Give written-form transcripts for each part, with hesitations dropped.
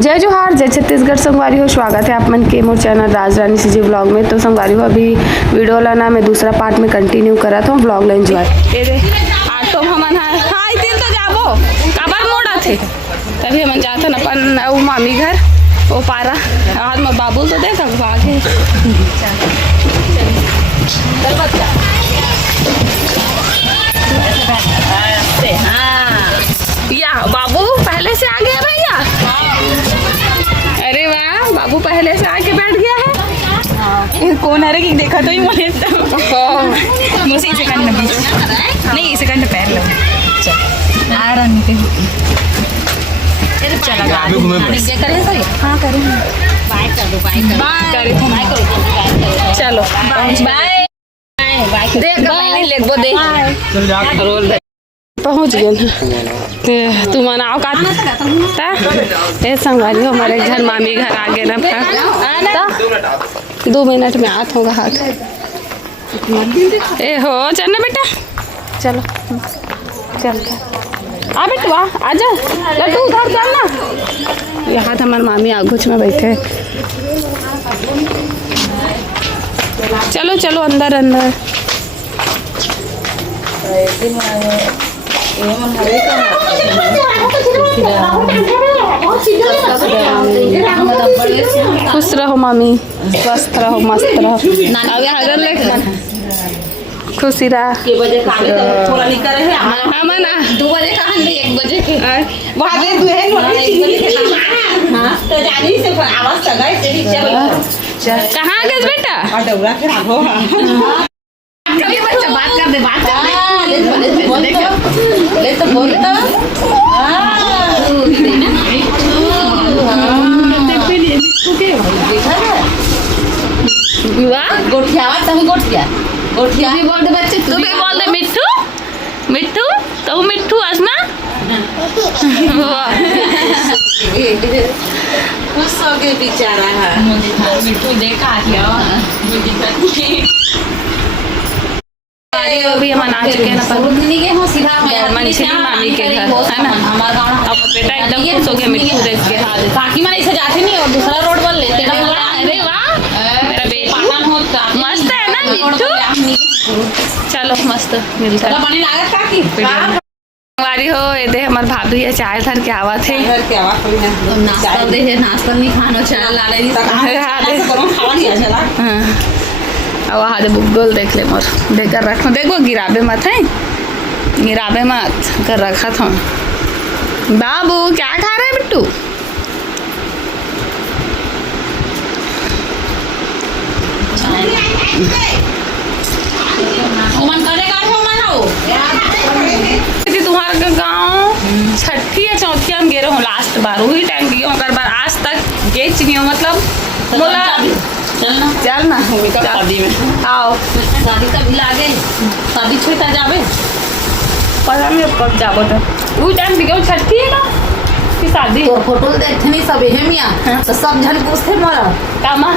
जय जोहार, जय छत्तीसगढ़। संगवारी हो, स्वागत है आप मन के मोर चैनल राज रानी सीजी ब्लॉग में। तो संगवारी हो, अभी वीडियो ला ना मैं दूसरा पार्ट में कंटिन्यू करत हूँ। ब्लॉग ला एंजॉय। ये दे ऑटो हमन हाँ इतिन तो जाबो काबर मोड़ा थे तभी हमन जात हन अपन अउ मामी घर ओ पारा आज में बाबू तो देख आगे या बाबू पहले से आ गया भैया। अरे वाह, बाबू पहले से आके बैठ गया है। ये कौन है रे कि देखा तो ही मुझे मुझे इसे करना बीच नहीं इसे करना पैर लो चल आ रहा नहीं चला करें सर हाँ करें बाय कर दो बाय करो चलो बाय देख मैंने लेगो दे चल जा रोल पहुंच गए तू मनाओ का ते संगवारी हो हमारे घर मामी घर आ गए ना 2 मिनट में आत होगा हाथ ए हो चलना बेटा चलो चल आ बेटवा आजा लड्डू उधर चलना यहाँ तो हमारे मामी आगुच में बैठे चलो चलो अंदर अंदर खुश रहो मामी, स्वस्थ रहो, मस्त रहो। खुशी रहा थोड़ा निकल रहे हैं मना 2 बजे कहाँ 1 बजे के वहाँ दे दुहे हां तो जानी से आवाज सगाई से रिक्शा कहाँ गए बेटा डबरा के राखो कभी बच्चा बात कर दे ले तो बोल तो गोठिया तुम गोठिया गोठिया भी बोल दे बच्चे तू भी बोल दे मिट्ठू मिट्ठू तो मिट्ठू आसना खुश हो गए बेचारा है मिट्ठू देखा क्या अभी हम आ चुके हैं ना मंचली मामी के घर है ना अब बेटा एकदम खुश हो गया मिट्टू देख के बाकी मैंने इसे जाते नहीं और दूसरा रोड बन लेते अरे वाह मेरा बेटा मस्त है ना मिट्टू चलो मस्त मिलता है बनी लागत काकी हमारी हो ये दे हमार भाभी है चाय धर के आवा थे नाश्ता दे है नाश्ता नहीं खाना चाय ला रही खावा नहीं चला अब वहाँ बुगोल देख ले मोर देख कर रखो देखो गिराबे मत है गिराबे मत कर रखा था बाबू क्या खा रहे बिट्टू तुम्हारा गाँव छठी या चौथी हम गे रहे हूँ लास्ट बार वही टाइम गई हूँ अगर बार आज तक गे चुकी हूँ मतलब मोला चलना शादी में आओ शादी तब लागे शादी छोटा जावे पता नहीं कब जाबो तो वही टाइम गई छठी है ना कि शादी तो फोटो देखते नहीं सब है मियाँ तो सब जन पूछते मोरा कामा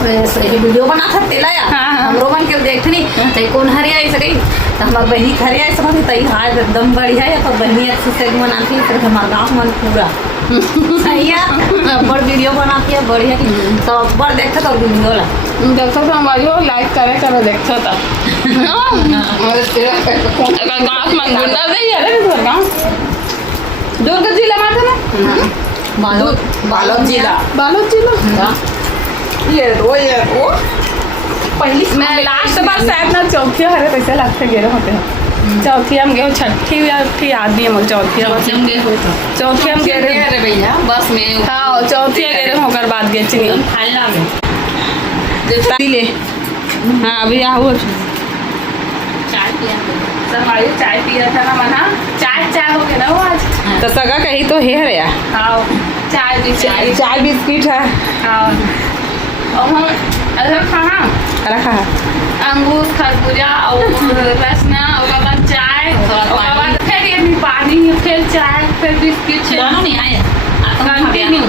वीडियो बना था तेला या हमरो मन के देखते नहीं तई कौन हरिया ऐसे गई तो हमार बहनी हरिया ऐसे मतलब तई हाथ एकदम बढ़िया है तो बहनी अच्छे से मनाती है फिर हमारा गाँव मन पूरा सही है बड़ वीडियो बनाती है बढ़िया तो बड़ देखते तो वीडियो ला देखो तो हमारी हो लाइक करे देखो तो अगर गाँव में गुंडा दे यार गाँव दुर्ग जिला में था ना बालोद जिला ये पहली मैं लास्ट बार शायद ना चौथी हरे पैसे लगते गे रहे होते हैं चौथी हम गए छठी या याद नहीं है चौथी हम गे रहे भैया बस में हाँ चौथी गे रहे होकर बाद गे चुनी ले हाँ अभी आओ चाय पिया था ना मना चाय हो गया ना वो आज तो सगा कहीं तो है रे हाँ चाय बिस्किट है हाँ और हम कहाँ रखा अंगूर खरबूजा और रसना और बाद चाय और बाद फिर ये पानी फिर चाय फिर बिस्किट नहीं आए कंटिन्यू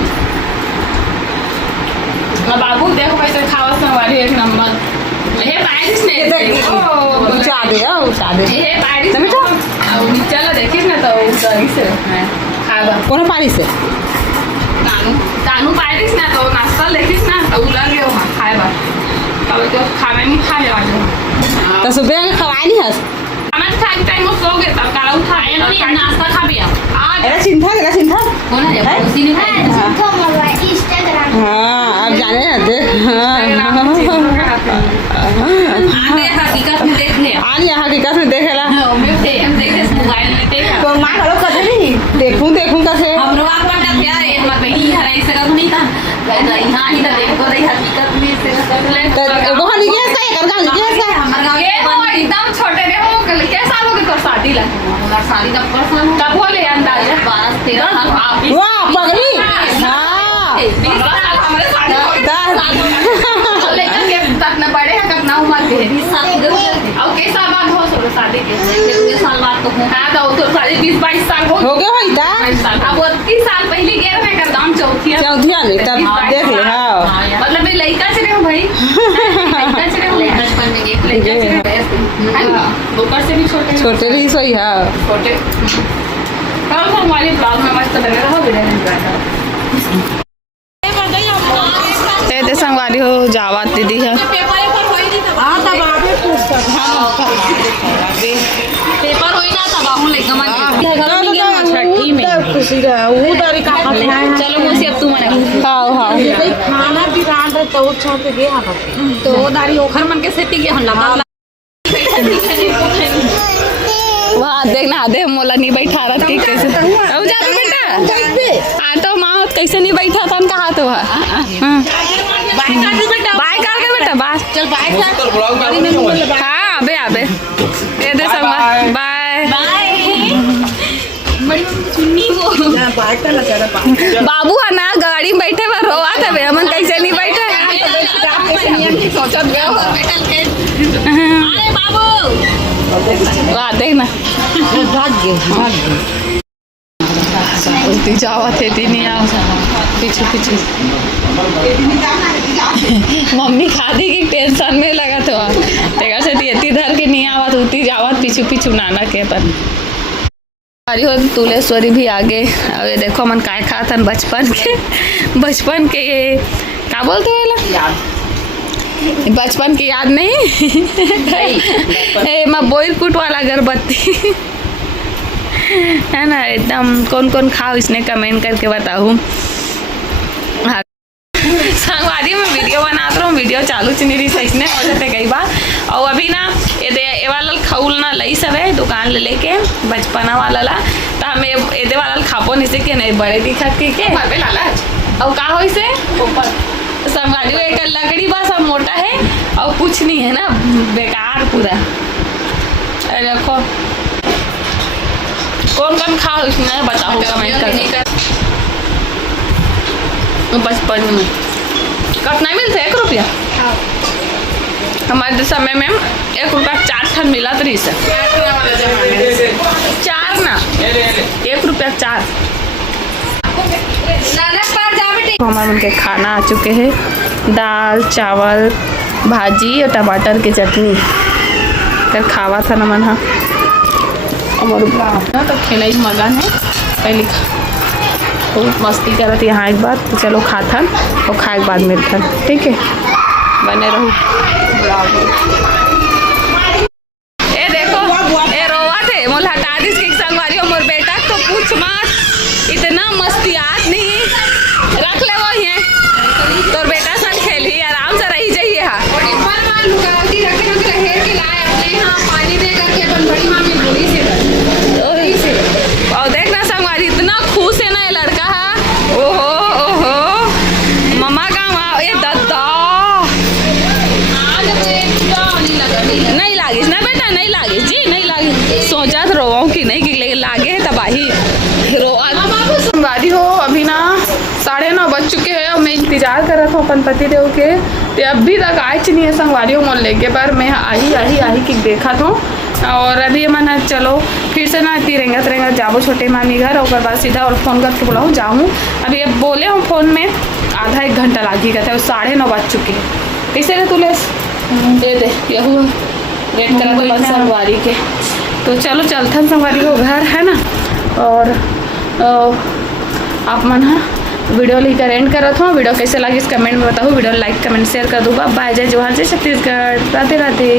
बाबू देखो कैसे खावा संवारी 1 नंबर हे बारिश ने उठा दे हे बारिश चलो देखिए ना तो सही से खावा कौन पारी से नानू अब तो खाना नहीं खा ले आज तो सुबह में खवाई नहीं हस खाना खा के टाइम में सो गए तब काला उठा नहीं नाश्ता खा भी आज अरे चिंता कौन है उसी ने इंस्टाग्राम हाँ अब जाने ना दे आगे हकीकत में देख ले आज यहाँ हकीकत में देखेला मैं देखे मोबाइल में देखा तो माँ घरों कथे नहीं देखूं कैसे हम लोग आप पंडा क्या है मत बहनी हरा इसे का नहीं था यहाँ ही था देखो रही हकीकत में इसे कर ले तो वो हनी कैसा है कर गांव कैसा हमारे गांव ये हो एकदम छोटे रे हो कल क्या साल हो गए तो शादी लग हमारा शादी का पर्सन कब बोले अंदाजा 12-13 साल आप वाह पगली हाँ 20 साल हमारे शादी लेकिन के कितना बड़े हैं कितना उम्र के 20 साल की गई और के साल बाद हो सो शादी के 2 साल बाद तो हूँ हाँ तो शादी 20-22 साल हो हो गया भाई ता 22 साल अब 30 साल पहले गए मैं कर दाम चौथी चौथिया में तब देख ले हाँ मतलब मैं लड़का चले हूँ भाई लड़का चले हूँ बचपन में गए लड़का चले ऊपर से भी छोटे छोटे रही सोई हाँ छोटे कल हमारे ब्लॉग में मस्त लग रहा हो वीडियो ते संगवारी हो जावा दीदी है पेपर होई ना तब आहू लेके मन छठी में खुशी रहा वो तारीख चलो मोसी अब तू मने हाँ हाँ खाना भी रान रहे तो छोड़ के गया तो दारी ओखर मन के सेती के हम लगा वहाँ देखना दे मोला नहीं बैठा रहा थी कैसे अब जा रहा बेटा ऑटो माँ कैसे नहीं बैठा था कहा तो बाय कर दे बेटा बाय चल बाय हाँ अबे अबे ये दे सब बाय बड़ी चुन्नी वो बाबू है ना गाड़ी में बैठे हुए रोआ थे बे हमन कैसे नहीं बैठे सोचत अरे बाबू वाह देख ना उल्टी जावा थे नहीं आओ पीछे पीछे मम्मी खादी की टेंशन में लगा तो तेरा से इतनी धर के नहीं आवा तो उतनी जावा पीछू पीछू नाना के पर अरे हो तुलेश्वरी भी आगे अब ये देखो मन काय खा था बचपन के ये क्या बोलते हैं बचपन की याद नहीं ए मैं बोईरकुट वाला अगरबत्ती है ना एकदम कौन कौन खाओ इसने कमेंट करके बताऊँ संगवारी में वीडियो बनाता हूँ वीडियो चालू नहीं रही सही ने हो जाते कई बार और अभी ना ये वाला खौल ना लई सब है दुकान ले लेके बचपना वाला ला तो हमें ये वाला खापो नहीं से के नहीं बड़े दिखत के और का हो इसे ऊपर संगवारी एक लकड़ी बस अब मोटा है और कुछ नहीं है ना बेकार पूरा देखो कौन कौन खाओ इसने बताओ कमेंट कर बचपन में कितना मिलता है 1 रुपया हमारे समय में 1 रुपया 4 ठन मिला तो से 4 ना 1 रुपया 4 हमारे उनके खाना आ चुके हैं दाल चावल भाजी और टमाटर की चटनी फिर खावा था ना मन हाँ तो खेला ही मगन है पहले बहुत मस्ती करत यहाँ एक बार तो चलो खाथन और खाए के बाद मिलथन ठीक है बने रहो ए देखो ए रोवा थे मोल हटा दिस के संगवारी और मोर बेटा तो पूछ मत इतना मस्ती याद नहीं रख ले वो ये तोर बेटा संग खेली आराम से रही जाइए हाँ और देखना संगवारी इतना खुश है ना ये लड़का है ओहो मम्मा का ये दद्दा नहीं लागिस ना बेटा नहीं लागिस जी नहीं लागिस सोचा तो रोवाऊँ कि नहीं कि लागे है तबाही संगवारी हो अभी ना 9:30 बज चुके हैं और मैं इंतजार कर रहा था अपन पति देव के तो अभी तक आए नहीं है संगवारी हो मोल लेके पर मैं आई कि देखा था और अभी मैंने चलो फिर से ना तिरंगा जाबो छोटे मामी घर और बाद सीधा और फ़ोन करके बोला हूँ जाऊँ अभी अब बोले हूँ फ़ोन में आधा 1 घंटा लागी गया था 9:30 बज चुके हैं कैसे रे तुलेस दे यहू वेट करा तो बस संगवारी के तो चलो चलते संगवारी को घर है ना और आप मन वीडियो लेकर एंड करत हूँ। वीडियो कैसे लगी इस कमेंट में बताओ। वीडियो लाइक कमेंट शेयर कर दूँगा। बाय, जय जवाहर, जय छत्तीसगढ़, राधे राधे।